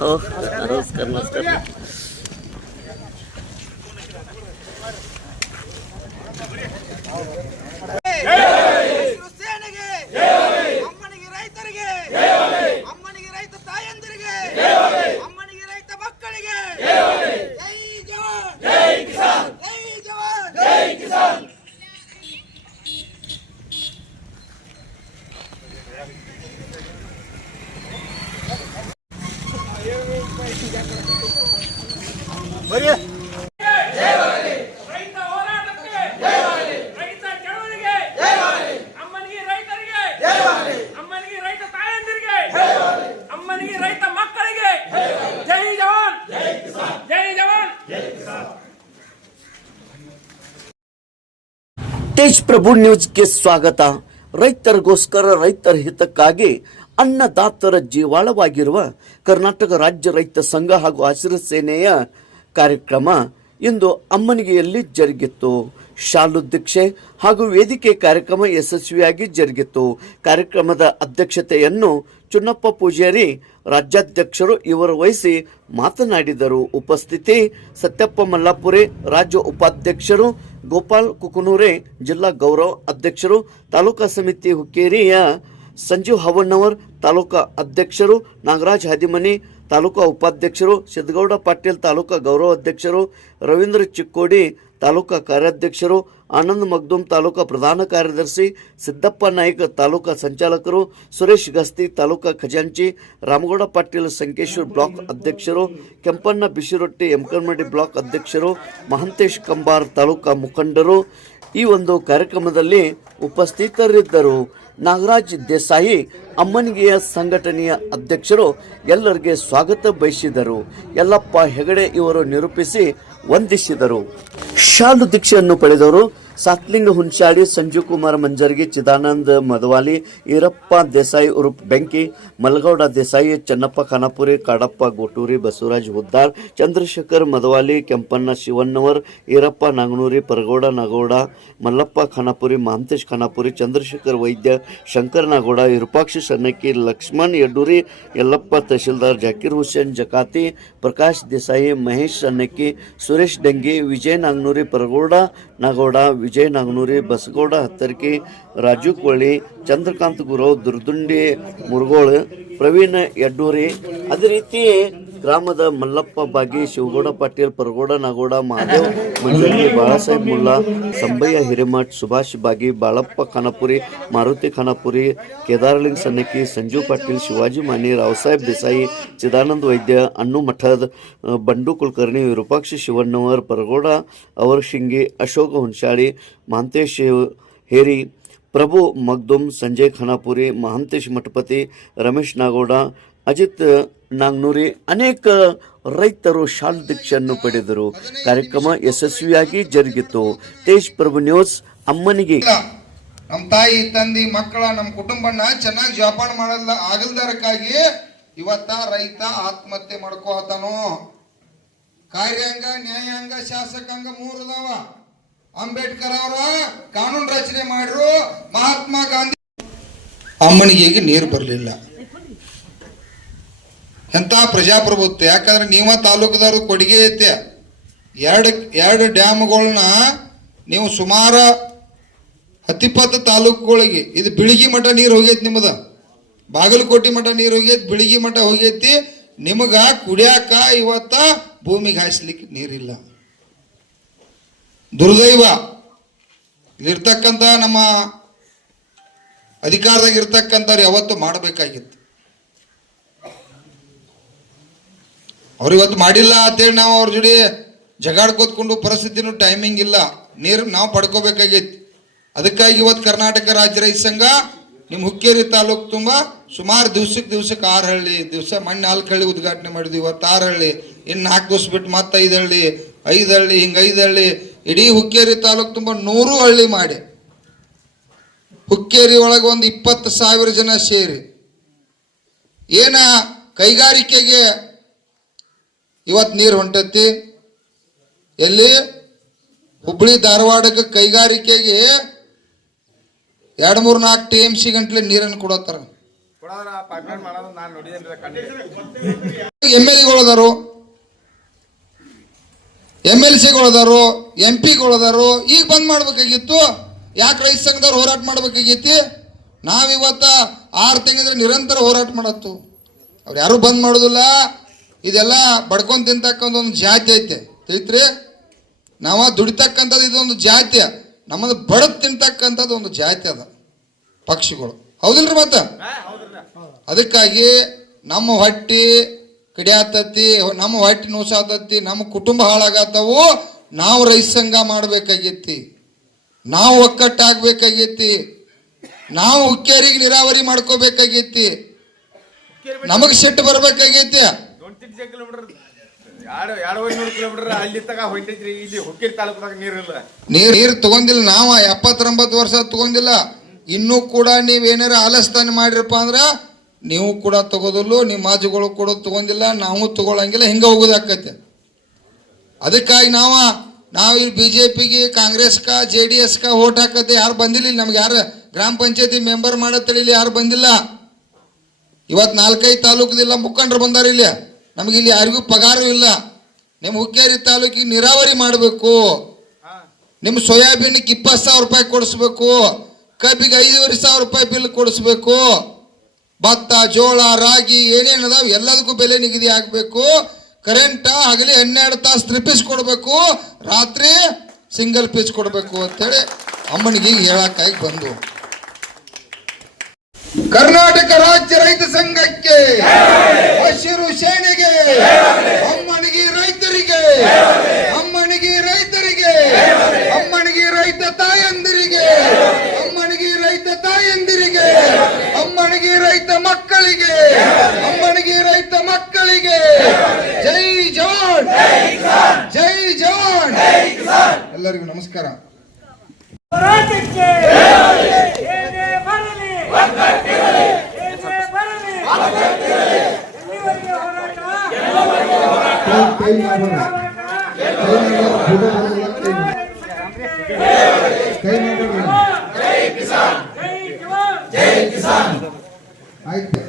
हो नमस्कार नमस्कार. ರೈತ ಹೋರಾಟಕ್ಕೆ ರೈತ ಚಳವಳಿಗೆ ಅಮ್ಮನಿಗೆ ರೈತರಿಗೆ ರೈತರಿಗೋಸ್ಕರ ರೈತರ ಹಿತಕ್ಕಾಗಿ ಅನ್ನದಾತರ ಜೀವಾಳವಾಗಿರುವ ಕರ್ನಾಟಕ ರಾಜ್ಯ ರೈತ ಸಂಘ ಹಾಗೂ ಹಸಿರು ಸೇನೆಯ ಕಾರ್ಯಕ್ರಮ ಇಂದು ಅಮ್ಮನಿಗೆಯಲ್ಲಿ ಜರುಗಿತ್ತು. ಶಾಲು ದೀಕ್ಷೆ ಹಾಗೂ ವೇದಿಕೆ ಕಾರ್ಯಕ್ರಮ ಯಶಸ್ವಿಯಾಗಿ ಜರುಗಿತು. ಕಾರ್ಯಕ್ರಮದ ಅಧ್ಯಕ್ಷತೆಯನ್ನು ಚುನ್ನಪ್ಪ ಪೂಜಾರಿ, ರಾಜ್ಯಾಧ್ಯಕ್ಷರು ಇವರು ವಹಿಸಿ ಮಾತನಾಡಿದರು. ಉಪಸ್ಥಿತಿ ಸತ್ಯಪ್ಪ ಮಲ್ಲಾಪುರೆ, ರಾಜ್ಯ ಉಪಾಧ್ಯಕ್ಷರು ಗೋಪಾಲ್ ಕುಕನೂರೆ, ಜಿಲ್ಲಾ ಗೌರವ ಅಧ್ಯಕ್ಷರು ತಾಲೂಕಾ ಸಮಿತಿ ಹುಕ್ಕೇರಿಯ ಸಂಜೀವ್ ಹವಣ್ಣವರ್, ತಾಲೂಕಾ ಅಧ್ಯಕ್ಷರು ನಾಗರಾಜ್ ಹದಿಮನಿ, ತಾಲೂಕಾ ಉಪಾಧ್ಯಕ್ಷರು ಸಿದ್ದಗೌಡ ಪಾಟೀಲ್, ತಾಲೂಕಾ ಗೌರವ ಅಧ್ಯಕ್ಷರು ರವೀಂದ್ರ ಚಿಕ್ಕೋಡಿ ತಾಲೂಕಾ ಕಾರ್ಯಾಧ್ಯಕ್ಷರು, ಆನಂದ್ ಮಗ್ದುಮ್ ತಾಲೂಕಾ ಪ್ರಧಾನ ಕಾರ್ಯದರ್ಶಿ, ಸಿದ್ದಪ್ಪ ನಾಯ್ಕ ತಾಲೂಕಾ ಸಂಚಾಲಕರು, ಸುರೇಶ್ ಗಸ್ತಿ ತಾಲೂಕಾ ಖಜಾಂಚಿ, ರಾಮಗೌಡ ಪಾಟೀಲ್ ಸಂಕೇಶ್ವರ್ ಬ್ಲಾಕ್ ಅಧ್ಯಕ್ಷರು, ಕೆಂಪಣ್ಣ ಬಿಸಿರೊಟ್ಟಿ ಎಂಕಲ್ಮಡಿ ಬ್ಲಾಕ್ ಅಧ್ಯಕ್ಷರು, ಮಹಂತೇಶ್ ಕಂಬಾರ್ ತಾಲೂಕಾ ಮುಖಂಡರು. ಈ ಒಂದು ಕಾರ್ಯಕ್ರಮದಲ್ಲಿ ಉಪಸ್ಥಿತರಿದ್ದರು ನಾಗರಾಜ್ ದೇಸಾಯಿ, ಅಮ್ಮನಿಗೆಯ ಸಂಘಟನೆಯ ಅಧ್ಯಕ್ಷರು. ಎಲ್ಲರಿಗೆ ಸ್ವಾಗತ ಬಯಸಿದರು. ಯಲ್ಲಪ್ಪ ಹೆಗಡೆ ಇವರು ನಿರೂಪಿಸಿ ವಂದಿಸಿದರು. ಶಾಲು ದೀಕ್ಷೆಯನ್ನು ಪಡೆದವರು ಸಾತ್ಲಿಂಗ ಹುನ್ಸಾಡಿ ಸಂಜೀವ್ ಕುಮಾರ್ ಮಂಜರ್ಗಿ, ಚಿದಾನಂದ್ ಮದವಾಲಿ, ಈರಪ್ಪ ದೇಸಾಯಿ ಉರುಪ್ ಬೆಂಕಿ, ಮಲಗೌಡ ದೇಸಾಯಿ, ಚೆನ್ನಪ್ಪ ಖಾನಾಪುರಿ, ಕಾಡಪ್ಪ ಗೋಟೂರಿ, ಬಸವರಾಜ್ ಹುದ್ದಾರ್, ಚಂದ್ರಶೇಖರ್ ಮದವಾಲಿ, ಕೆಂಪಣ್ಣ ಶಿವಣ್ಣವರ್, ಈರಪ್ಪ ನಾಗನೂರಿ, ಪರಗೌಡ ನಾಗೌಡ, ಮಲ್ಲಪ್ಪ ಖಾನಾಪುರಿ ಮಹಂತೇಶ್ ಖಾನಾಪುರಿ, ಚಂದ್ರಶೇಖರ್ ವೈದ್ಯ, ಶಂಕರ್ ನಾಗೌಡ, ವಿರೂಪಾಕ್ಷ ಸನ್ನಕ್ಕಿ ಲಕ್ಷ್ಮಣ್ ಯಡ್ಡೂರಿ, ಯಲ್ಲಪ್ಪ ತಹಶೀಲ್ದಾರ್ ಜಾಕೀರ್ ಹುಸೇನ್ ಜಕಾತಿ, ಪ್ರಕಾಶ್ ದೇಸಾಯಿ, ಮಹೇಶ್ ಸನ್ನಕ್ಕಿ ಸುರೇಶ್ ಡಂಗಿ, ವಿಜಯ್ ನಾಗನೂರಿ, ಪರಗೌಡ ನಾಗೌಡ, ವಿಜಯ್ ನಾಗನೂರಿ, ಬಸಗೌಡ, ಹತ್ತರ್ಕಿ ರಾಜೀವ್ ಕೊಳ್ಳಿ ಚಂದ್ರಕಾಂತ್ ಗುರು ದುರ್ದುಂಡಿ, ಮುರುಗೋಳ್, ಪ್ರವೀಣ್ ಯಡ್ಡೂರಿ ಅದೇ ರೀತಿ ಗ್ರಾಮದ ಮಲ್ಲಪ್ಪ ಬಾಗಿ, ಶಿವಗೌಡ ಪಾಟೀಲ್, ಪರಗೌಡ ನಾಗೌಡ, ಮಹಾದೇವ್ ಮಂಜರಿ ಬಾಳಾಸಾಹೇಬ್ ಮುಲ್ಲಾ, ಸಂಬಯ್ಯ ಹಿರೇಮಠ್, ಸುಭಾಷ್ ಬಾಗಿ, ಬಾಳಪ್ಪ ಖಾನಾಪುರಿ, ಮಾರುತಿ ಖಾನಾಪುರಿ, ಕೇದಾರಲಿಂಗ್ ಸನ್ನಕಿ ಸಂಜೀವ್ ಪಾಟೀಲ್, ಶಿವಾಜಿ ಮಾನಿ, ರಾವ್ಸಾಹೇಬ್ ದೇಸಾಯಿ, ಚಿದಾನಂದ್ ವೈದ್ಯ ಅಣ್ಣು ಮಠದ್ ಬಂಡು ಕುಲಕರ್ಣಿ, ವಿರೂಪಾಕ್ಷ ಶಿವಣ್ಣವರ್, ಪರಗೌಡ ಅವರ್ ಶಿಂಗಿ, ಅಶೋಕ ಹುಣಸಾಳಿ ಮಹಾಂತೇಶ್ ಹೇರಿ, ಪ್ರಭು ಮಗ್ದುಮ್, ಸಂಜಯ್ ಖಾನಾಪುರಿ, ಮಹಾಂತೇಶ್ ಮಠಪತಿ, ರಮೇಶ್ ನಾಗೌಡ ಅಜಿತ್ ನಾಗ್ನೂರಿ ಅನೇಕ ರೈತರು ಶಾಲ್ ದೀಕ್ಷೆಯನ್ನು ಪಡೆದರು. ಕಾರ್ಯಕ್ರಮ ಯಶಸ್ವಿಯಾಗಿ ಜರುಗಿತು. ತೇಜ್ ಪ್ರಭು ನ್ಯೂಸ್, ಅಮ್ಮನಿಗೆ. ನಮ್ಮ ತಾಯಿ, ತಂದಿ, ಮಕ್ಕಳ ನಮ್ಮ ಕುಟುಂಬನ ಚೆನ್ನಾಗಿ ಜೋಪಾನ ಮಾಡಲ್ಲ, ಆಗಲ್ದಾರಕ್ಕಾಗಿ ಇವತ್ತ ರೈತ ಆತ್ಮಹತ್ಯೆ ಮಾಡ್ಕೋತಾನು ಕಾರ್ಯಾಂಗ, ನ್ಯಾಯಾಂಗ, ಶಾಸಕಾಂಗ ಮೂರು ಅದಾವ. ಅಂಬೇಡ್ಕರ್ ಅವರ ಕಾನೂನು ರಚನೆ ಮಾಡಿರು ಮಹಾತ್ಮ ಗಾಂಧಿ. ಅಮ್ಮನಿಗೆ ನೀರು ಬರಲಿಲ್ಲ. ಎಂತ ಪ್ರಜಾಪ್ರಭುತ್ವ? ಯಾಕಂದ್ರೆ ನೀವ ತಾಲೂಕದವ್ರ ಕೊಡುಗೆ ಐತೆ. ಎರಡು ಎರಡು ಡ್ಯಾಮ್ಗಳನ್ನ ನೀವು ಸುಮಾರು ಹತ್ತಿಪ್ಪತ್ತು ತಾಲೂಕುಗಳಿಗೆ, ಇದು ಬಿಳಿಗಿ ಮಠ ನೀರು ಹೋಗೈತಿ ನಿಮ್ಮದು ಬಾಗಲಕೋಟೆ ಮಠ ನೀರು ಹೋಗೈತಿ, ಬಿಳಿಗಿ ಮಠ ಹೋಗೈತಿ. ನಿಮಗೆ ಕುಡಿಯಾಕ ಇವತ್ತ ಭೂಮಿಗೆ ಹಾಯಿಸ್ಲಿಕ್ಕೆ ನೀರಿಲ್ಲ. ದುರ್ದೈವ. ಇಲ್ಲಿರ್ತಕ್ಕಂಥ ನಮ್ಮ ಅಧಿಕಾರದಾಗ ಇರ್ತಕ್ಕಂಥವ್ರು ಯಾವತ್ತು ಮಾಡಬೇಕಾಗಿತ್ತು. ಅವ್ರು ಇವತ್ತು ಮಾಡಿಲ್ಲ ಅಂತೇಳಿ ನಾವು ಅವ್ರ ಜೋಡಿ ಜಗಾಡ್ಕೋತ್ಕೊಂಡು ಪರಿಸ್ಥಿತಿನೂ ಟೈಮಿಂಗ್ ಇಲ್ಲ. ನೀರು ನಾವು ಪಡ್ಕೋಬೇಕಾಗಿತ್ತು ಅದಕ್ಕಾಗಿ ಇವತ್ತು ಕರ್ನಾಟಕ ರಾಜ್ಯ ರೈತ ಸಂಘ ನಿಮ್ಮ ಹುಕ್ಕೇರಿ ತಾಲೂಕು ತುಂಬ ಸುಮಾರು ದಿವ್ಸಕ್ಕೆ ದಿವ್ಸಕ್ಕೆ ಆರು ಹಳ್ಳಿ, ದಿವಸ ಮಣ್ಣು ನಾಲ್ಕು ಹಳ್ಳಿ ಉದ್ಘಾಟನೆ ಮಾಡಿದ್ವಿ. ಇವತ್ತು ಆರು ಹಳ್ಳಿ ಇನ್ನು ನಾಲ್ಕು ದಿವಸ ಬಿಟ್ಟು ಮತ್ತೆ ಐದು ಹಳ್ಳಿ ಐದು ಹಳ್ಳಿ, ಹಿಂಗೆ ಐದು ಹಳ್ಳಿ. ಇಡೀ ಹುಕ್ಕೇರಿ ತಾಲೂಕು ತುಂಬ ನೂರು ಹಳ್ಳಿ ಮಾಡಿ. ಹುಕ್ಕೇರಿ ಒಳಗೆ ಒಂದು ಇಪ್ಪತ್ತು ಸಾವಿರ ಜನ ಸೇರಿ. ಏನ ಕೈಗಾರಿಕೆಗೆ ಇವತ್ತು ನೀರು ಹೊಂಟತಿ. ಎಲ್ಲಿ? ಹುಬ್ಬಳ್ಳಿ ಧಾರವಾಡಕ್ಕೆ ಕೈಗಾರಿಕೆಗೆ ಎರಡು ಮೂರು ನಾಲ್ಕು ಟಿ ಎಂ ಸಿ ಗಂಟ್ಲೆ ನೀರನ್ನು ಕೊಡತ್ತಾರ ಎಂ ಎಲ್ ಎಗಳದಾರು ಎಂ ಎಲ್ ಸಿಗಳದಾರು ಎಂ ಪಿಗಳದಾರು ಈಗ ಬಂದ್ ಮಾಡ್ಬೇಕಾಗಿತ್ತು. ಯಾಕೆ ರೈತ ಸಂಘದವ್ರು ಹೋರಾಟ ಮಾಡ್ಬೇಕಾಗೈತಿ ನಾವಿವತ್ತ ಆರು ತಿಂಗಳ ನಿರಂತರ ಹೋರಾಟ ಮಾಡತ್ತು. ಅವ್ರು ಯಾರು ಬಂದ್ ಮಾಡೋದಿಲ್ಲ. ಇದೆಲ್ಲ ಬಡ್ಕೊಂಡು ತಿಂತಕ್ಕಂಥ ಒಂದು ಜಾತಿ ಐತೆ. ತಿಳಿತ್ರಿ ನಾವ ದುಡಿತಕ್ಕಂಥದ್ದು ಇದೊಂದು ಜಾತಿ ನಮ್ಮದು ಬಡದ್ ತಿಂತಕ್ಕಂಥದ್ದು ಒಂದು ಜಾತಿ ಅದ. ಪಕ್ಷಿಗಳು. ಹೌದಿಲ್ರಿ ಮತ್ತ? ಅದಕ್ಕಾಗಿ ನಮ್ಮ ಹೊಟ್ಟಿ ಕಡಿಯಾತತಿ ನಮ್ಮ ಹೊಟ್ಟಿ ನೋಸಾತತಿ ನಮ್ಮ ಕುಟುಂಬ ಹಾಳಾಗತ್ತವು. ನಾವು ರೈತ ಸಂಘ ಮಾಡಬೇಕಾಗೈತಿ ನಾವು ಒಕ್ಕಟ್ಟಾಗಬೇಕಾಗೈತಿ ನಾವು ಹುಕ್ಕೇರಿಗೆ ನೀರಾವರಿ ಮಾಡ್ಕೋಬೇಕಾಗೈತಿ ನಮಗೆ ಸಿಟ್ಟು ಬರ್ಬೇಕಾಗೈತಿ ಒಂಟಿಂಚೆ ಕಿಲೋಮೀಟರ್ ಎರಡು ಎರಡೂವರೆ ನೂರು ಕಿಲೋಮೀಟರ್ ಅಲ್ಲಿ ತಗ ಇಲ್ಲಿ ಹುಕ್ಕೇರಿ ತಾಲೂಕದಾಗ ನೀರಿಲ್ಲ ನೀರ್ ನೀರ್ ತಗೊಂಡಿಲ್ಲ ನಾವ ವರ್ಷ ತಗೊಂಡಿಲ್ಲ ಇನ್ನೂ ಕೂಡ ನೀವ್ ಏನಾರ ಆಲಸ್ತಾನೆ ಮಾಡಿರಪ್ಪ ಅಂದ್ರ ನೀವು ಕೂಡ ತಗೋದಿಲ್ಲ ನಿಮ್ಮ ಮಾಜುಗಳು ಕೂಡ ತಗೊಂಡಿಲ್ಲ ನಾವು ತಗೊಳಂಗಿಲ್ಲ. ಹಿಂಗ ಹೋಗೋದಾಕೈತೆ ಅದಕ್ಕಾಗಿ ನಾವ, ನಾವು ಇಲ್ಲಿ ಬಿ ಜೆ ಪಿಗೆ ಕಾಂಗ್ರೆಸ್ಕ ಜೆ ಡಿ ಎಸ್ಕ ಓಟ್ ಹಾಕತ್ತೆ ಯಾರು ಬಂದಿಲ್ಲ ನಮ್ಗೆ ಯಾರು ಗ್ರಾಮ ಪಂಚಾಯತಿ ಮೆಂಬರ್ ಮಾಡತ್ತಳಿ ಯಾರು ಬಂದಿಲ್ಲ. ಇವತ್ತು ನಾಲ್ಕೈದು ತಾಲೂಕದಿಲ್ಲ ಮುಖಂಡರು ಬಂದಾರ ಇಲ್ಲಿ. ನಮ್ಗೆ ಇಲ್ಲಿ ಯಾರಿಗೂ ಪಗಾರು ಇಲ್ಲ. ನಿಮ್ಮ ಹುಕ್ಕೇರಿ ತಾಲೂಕಿಗೆ ನೀರಾವರಿ ಮಾಡಬೇಕು. ನಿಮ್ಮ ಸೋಯಾಬೀನ್ಗೆ ಇಪ್ಪತ್ತು ಸಾವಿರ ರೂಪಾಯಿ ಕೊಡಿಸ್ಬೇಕು. ಕಬ್ಬಿಗೆ ಐದೂವರೆ ಸಾವಿರ ರೂಪಾಯಿ ಬಿಲ್ ಕೊಡಿಸ್ಬೇಕು. ಭತ್ತ ಜೋಳ ರಾಗಿ ಏನೇನು ಅದಾವ ಎಲ್ಲದಕ್ಕೂ ಬೆಲೆ ನಿಗದಿ ಆಗಬೇಕು. ಕರೆಂಟ್ ಹಗಲಿ ಹನ್ನೆರಡು ತಾಸು ತ್ರಿ ಪೀಸ್ ಕೊಡಬೇಕು. ರಾತ್ರಿ ಸಿಂಗಲ್ ಪೀಸ್ ಕೊಡಬೇಕು ಅಂತೇಳಿ ಅಮ್ಮನಿಗೆ ಹೇಳಕ್ಕಾಗಿ ಬಂದು. ಕರ್ನಾಟಕ ರಾಜ್ಯ ರೈತ ಸಂಘಕ್ಕೆ ಹಸಿರು ಜೈ ಜವಾನ್ ಆಯ್ತು